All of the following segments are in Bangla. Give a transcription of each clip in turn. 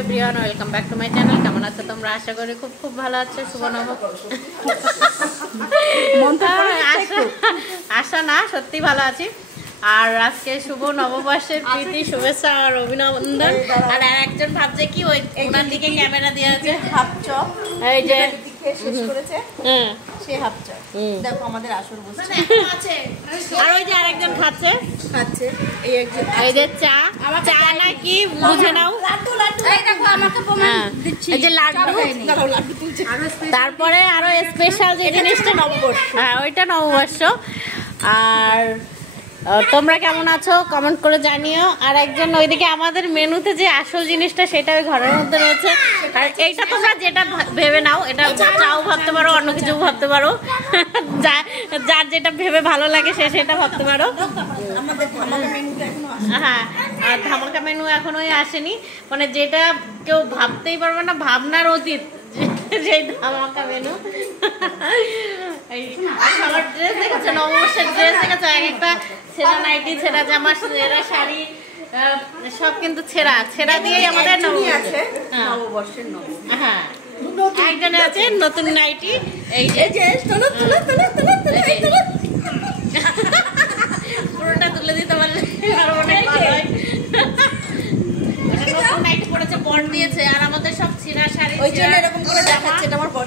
Everyone, welcome back to my channel. কেমন আছো তোমরা? আশা করি খুব খুব ভালো আছো। শুভ আশা না, সত্যি ভালো আছি। আর আজকে শুভ নববর্ষের প্রীতি শুভেচ্ছা আর অভিনন্দন। আর একজন ভাবছে কি ওই ওনার দিকে ক্যামেরা দিয়ে আছে, ভাবছো এই যে শেষ করেছে সে ভাবছো। দেখো আমাদের আসর বসে আছে, আর ওই যে আরেকজন খাচ্ছে এই একজন, এই যে চা নাকি বুঝে নাও। এই দেখো আমাকে প্রমাণ দিচ্ছি, এই যে লাড্ডু তুলছে। তারপরে আরো স্পেশাল যে জিনিসটা নববর্ষ, হ্যাঁ ওইটা নববর্ষ। আর তোমরা কেমন আছো কমেন্ট করে জানিও। আর একজন ওইদিকে আমাদের মেনুতে যে আসল জিনিসটা সেটা ওই ঘরের মধ্যে রয়েছে। আর এইটা তোমরা যেটা ভেবে নাও, এটা চাও ভাবতে পারো, অন্য কিছু ভাবতে পারো, যার যেটা ভেবে ভালো লাগে সে সেটা ভাবতে পারো। হ্যাঁ, আর ধামাকা মেনু এখনোই আসেনি, মানে যেটা কেউ ভাবতেই পারবে না, ভাবনার অতীত সেই ধামাকা মেনু। সবার ড্রেস দেখেছো, নববর্ষের ড্রেস দেখেছো, এক একটা ছেঁড়া নাইটি, ছেঁড়া জামা, ছেঁড়া শাড়ি, সব কিন্তু ছেঁড়া দিয়েই আমাদের নববর্ষের হ্যাঁ একজনে আছে নতুন নাইটি। এই যে পুরোটা তুলে দিতে পারলে আরো অনেক ভালো হয়। নতুন নাইটি পড়েছে, বর দিয়েছে, আর আমাদের সব ছেঁড়া শাড়ি ওই জন্য এরকম করে দেখাচ্ছে। এটা আমার বর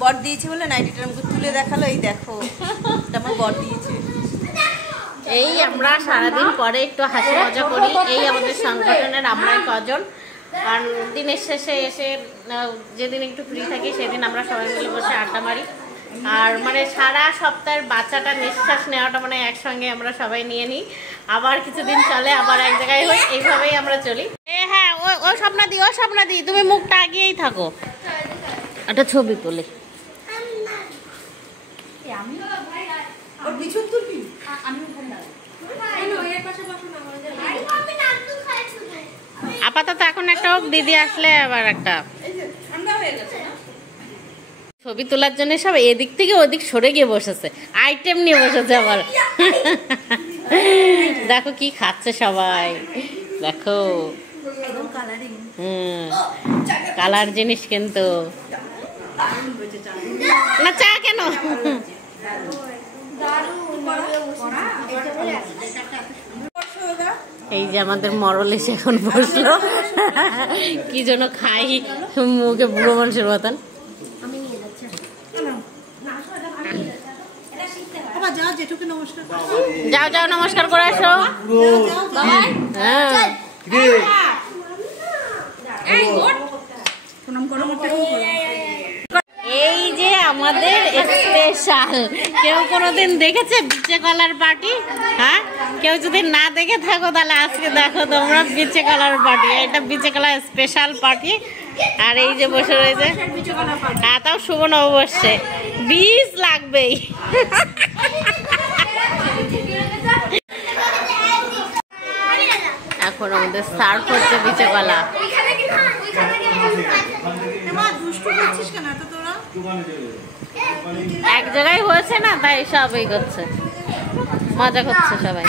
বর দিয়েছে বলে নাইটিটা আমাকে তুলে দেখালো। এই দেখো, এটা আমার বর দিয়েছে। এই আমরা সারাদিন পরে একটু হাসি মজা করি, এই আমাদের সংগঠনের আমরাই কজন। কারণ দিনের শেষে এসে যেদিন একটু ফ্রি থাকি সেদিন আমরা সবাই মিলে বসে আড্ডা মারি। আর মানে সারা সপ্তাহের বাচ্চাটা নিঃশ্বাস নেওয়াটা মানে একসঙ্গে আমরা সবাই নিয়ে নিই, আবার কিছুদিন চলে, আবার এক জায়গায় হই, এইভাবেই আমরা চলি। হ্যাঁ, ও স্বপ্নাদি তুমি মুখটা আগিয়েই থাকো, একটা ছবি তুলি। আপাতত এখন একটা হোক, দিদি আসলে আবার একটা ছবি তোলার জন্য সব এদিক থেকে ওদিক সরে গিয়ে বসেছে, আইটেম নিয়ে বসেছে আবার। দেখো কি খাচ্ছে সবাই, দেখো। কালার জিনিস কিন্তু না, চা কেন? এই যে আমাদের মরল এসে এখন বসলো, কি যেন খাই, মুখে বুড়ো মানুষের মতন। যাও নমস্কার করে আসো। এই যে আমাদের স্পেশাল, কেউ কোনোদিন দেখেছে বিচে কলার পার্টি? হ্যাঁ, কেউ যদি না দেখে থাকো তাহলে আজকে দেখো তোমরা বিচে কলার পার্টি। এটা বিচে কলার স্পেশাল পার্টি। আর এই যে বসে রয়েছে, হ্যাঁ তাও শুভ নববর্ষে বীজ লাগবেই। এখন আমাদের সার্ভ হচ্ছে বিচে কলা। এক জায়গায় হয়েছে না, তাই সবই করছে, মজা করছে সবাই।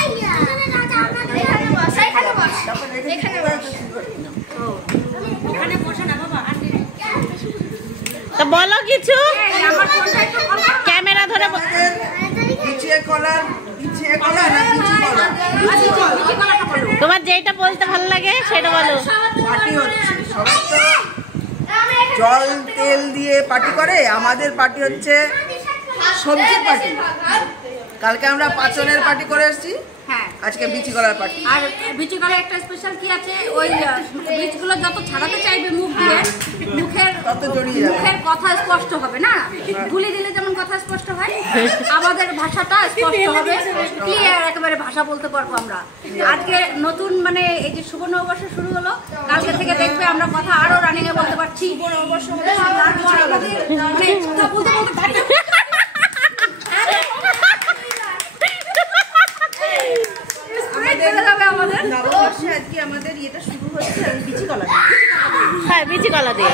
তো বলো কিছু, ক্যামেরা ধরে। তোমার যেটা বলতে ভালো লাগে সেটা বলো। জল তেল দিয়ে পার্টি করে, আমাদের পার্টি হচ্ছে সবজির পার্টি। কালকে আমরা পাচনের পার্টি করে এসেছি, আজকে বিচি কলার পার্টি। আর বিচি কলার একটা স্পেশাল কি আছে, ওই বীজগুলো যত ছাড়াতে চাইবে মুখ দিয়ে, তত জড়িয়ে যাবে, মুখের কথা স্পষ্ট হবে না। গুলি দিলে যেমন কথা স্পষ্ট হয়, আমাদের ভাষাটা স্পষ্ট হবে, ক্লিয়ার একেবারে ভাষা বলতে পারবো আমরা। আজকে নতুন মানে এই যে শুভ নববর্ষ শুরু হলো, কালকে থেকে দেখবে আমরা কথা আরো রানিং এ বলতে পারছি। শুভ নববর্ষ আমাদের ইয়েটা শুরু হচ্ছে বিচি কলা। হ্যাঁ, বিচি কলা দিয়ে,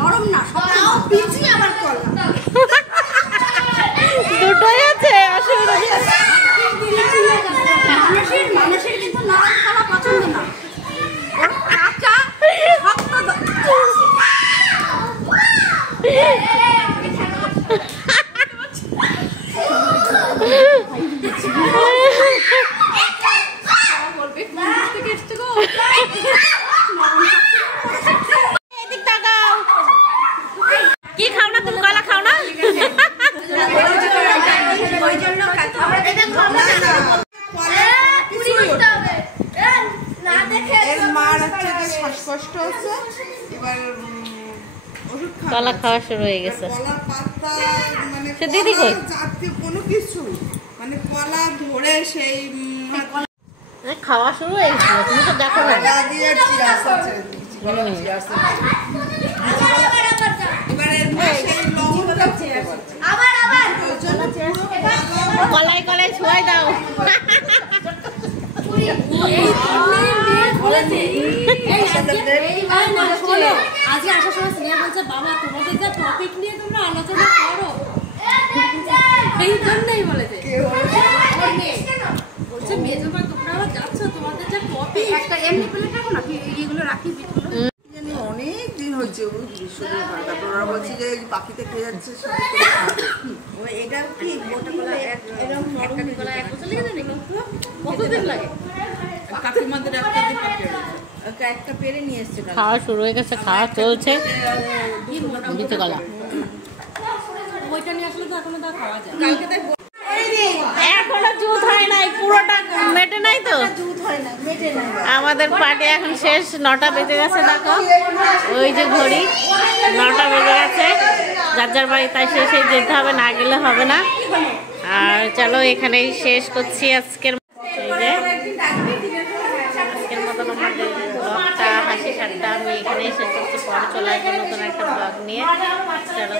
নরম না, বিচি আবার কলা দুটোই আছে, অসুবিধা নেই। মানুষের কিন্তু নরম কলা পছন্দ না। শ্বাসকষ্ট হচ্ছে, এবার ওষুধ কলা খাওয়া শুরু হয়ে গেছে। কলার পাতা মানে সে দিদি কই? জাতীয় কোনো কিছু মানে কলা ধরে সেই খাওয়া শুরু হয়ে গেছিল, তুমি তো দেখো না। কলা দিয়ে চিরাস আছে, চিরাস আছে। এবারে সেই লবণটা আবার কলাই কলাই ছুঁয়াই দাও। আজকে আসার সময় সিনিয়া বলছে বাবা তোমাদের যা টপিক নিয়ে তোমরা আলোচনা করো, এই জন্যই বলেছে বলছে মেয়ে যখন তোমরা আবার যাচ্ছ তোমাদের যা টপিক একটা এমনি প্লেট রাখো না, এইগুলো রাখি বিটগুলো। অনেক দিন হচ্ছে তারপর ওরা বলছে যে পাখিতে খেয়ে যাচ্ছে, এটা কি গোটা কলা একটা কলা 1 বছর লেগে যায় নাকি? কতদিন লাগে? কাকিমাদের একটা পেরে নিয়ে এসছে। খাওয়া শুরু হয়ে গেছে, খাওয়া চলছে। বিচি কলা ওইটা নিয়ে আসলে তো এখনো তা খাওয়া যায়। কালকে তাই এখনো জুত হয় নাই, পুরোটা মেটে নাই তো। আমাদের পার্টি এখন শেষ, 9টা বেজে গেছে। দেখো ওই যে ঘড়ি, 9টা বেজে গেছে। যার যার বাড়ি তাই শেষে যেতে হবে, না গেলে হবে না। আর চলো এখানেই শেষ করছি আজকের মতন আমাদের ব্লগটা, হাসি ঠাট্টা আমি এখানেই শেষ করছি। পরে চলে আসবো নতুন একটা ব্লগ নিয়ে। চলো।